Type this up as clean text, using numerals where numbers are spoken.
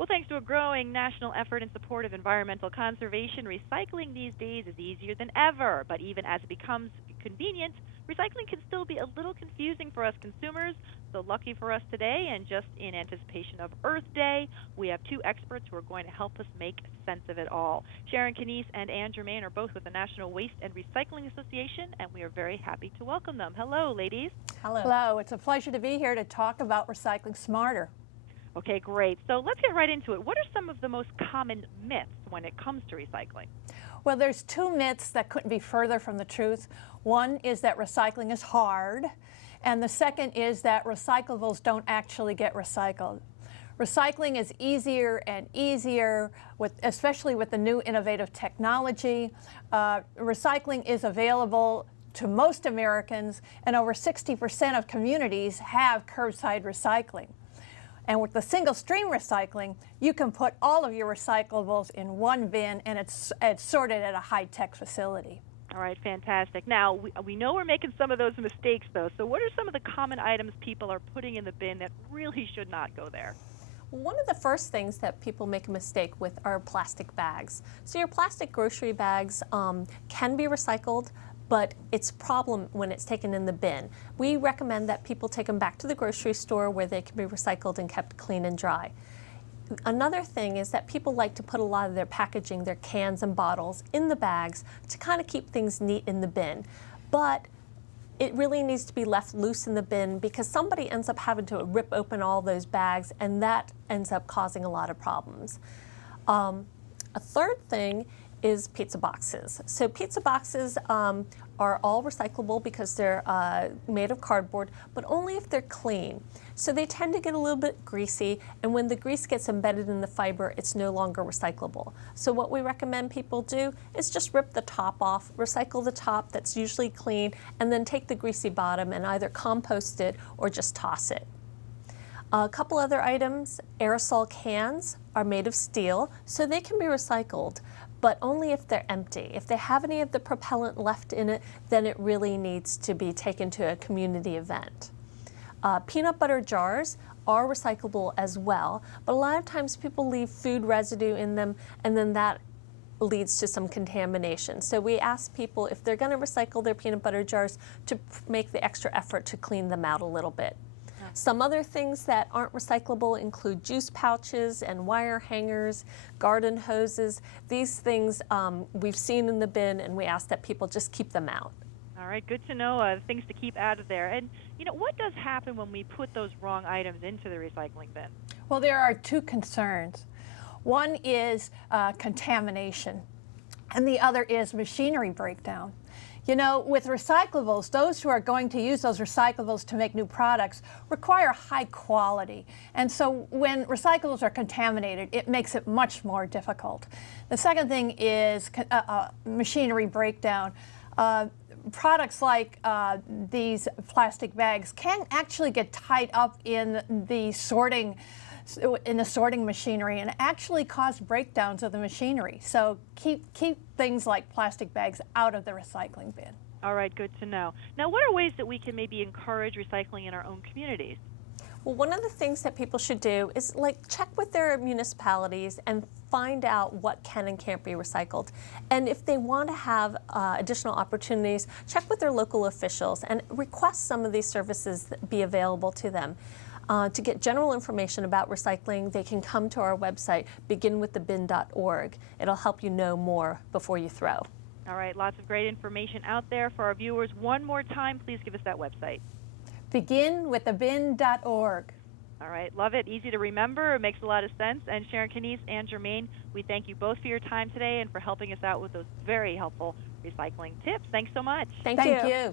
Well, thanks to a growing national effort in support of environmental conservation, recycling these days is easier than ever. But even as it becomes convenient, recycling can still be a little confusing for us consumers. So, lucky for us today, and just in anticipation of Earth Day, we have two experts who are going to help us make sense of it all. Sharon Kneiss and Germain are both with the National Waste and Recycling Association, and we are very happy to welcome them. Hello, ladies. Hello. Hello. It's a pleasure to be here to talk about recycling smarter. Okay, great. So let's get right into it. What are some of the most common myths when it comes to recycling? Well, there's two myths that couldn't be further from the truth. One is that recycling is hard, and the second is that recyclables don't actually get recycled. Recycling is easier and easier, especially with the new innovative technology. Recycling is available to most Americans, and over 60% of communities have curbside recycling. And with the single stream recycling, you can put all of your recyclables in one bin, and it's sorted at a high-tech facility. All right, fantastic. Now, we know we're making some of those mistakes, though. So what are some of the common items people are putting in the bin that really should not go there? One of the first things that people make a mistake with are plastic bags. So your plastic grocery bags can be recycled, but it's a problem when it's taken in the bin. We recommend that people take them back to the grocery store where they can be recycled and kept clean and dry. Another thing is that people like to put a lot of their packaging, their cans and bottles, in the bags to kind of keep things neat in the bin. But it really needs to be left loose in the bin because somebody ends up having to rip open all those bags, and that ends up causing a lot of problems. A third thing is pizza boxes. So pizza boxes are all recyclable because they're made of cardboard, but only if they're clean. So they tend to get a little bit greasy, and when the grease gets embedded in the fiber, it's no longer recyclable. So what we recommend people do is just rip the top off, recycle the top that's usually clean, and then take the greasy bottom and either compost it or just toss it. A couple other items, aerosol cans are made of steel, so they can be recycled, but only if they're empty. If they have any of the propellant left in it, then it really needs to be taken to a community event. Peanut butter jars are recyclable as well, but a lot of times people leave food residue in them, and then that leads to some contamination. So we ask people, if they're going to recycle their peanut butter jars, to make the extra effort to clean them out a little bit. Some other things that aren't recyclable include juice pouches and wire hangers, garden hoses. These things we've seen in the bin, and we ask that people just keep them out. All right, good to know, things to keep out of there. And, you know, what does happen when we put those wrong items into the recycling bin? Well, there are two concerns. One is contamination, and the other is machinery breakdown. You know, with recyclables, those who are going to use those recyclables to make new products require high quality. And so when recyclables are contaminated, it makes it much more difficult. The second thing is machinery breakdown. Products like these plastic bags can actually get tied up in the sorting machinery and actually cause breakdowns of the machinery. So keep things like plastic bags out of the recycling bin. All right, good to know. Now, what are ways that we can maybe encourage recycling in our own communities? Well, one of the things that people should do is check with their municipalities and find out what can and can't be recycled. And if they want to have additional opportunities, check with their local officials and request some of these services that be available to them. To get general information about recycling, they can come to our website, beginwiththebin.org. It'll help you know more before you throw. All right, lots of great information out there for our viewers. One more time, please give us that website. Beginwiththebin.org. All right, love it. Easy to remember. It makes a lot of sense. And Sharon Kneiss and Germain, we thank you both for your time today and for helping us out with those very helpful recycling tips. Thanks so much. Thank you.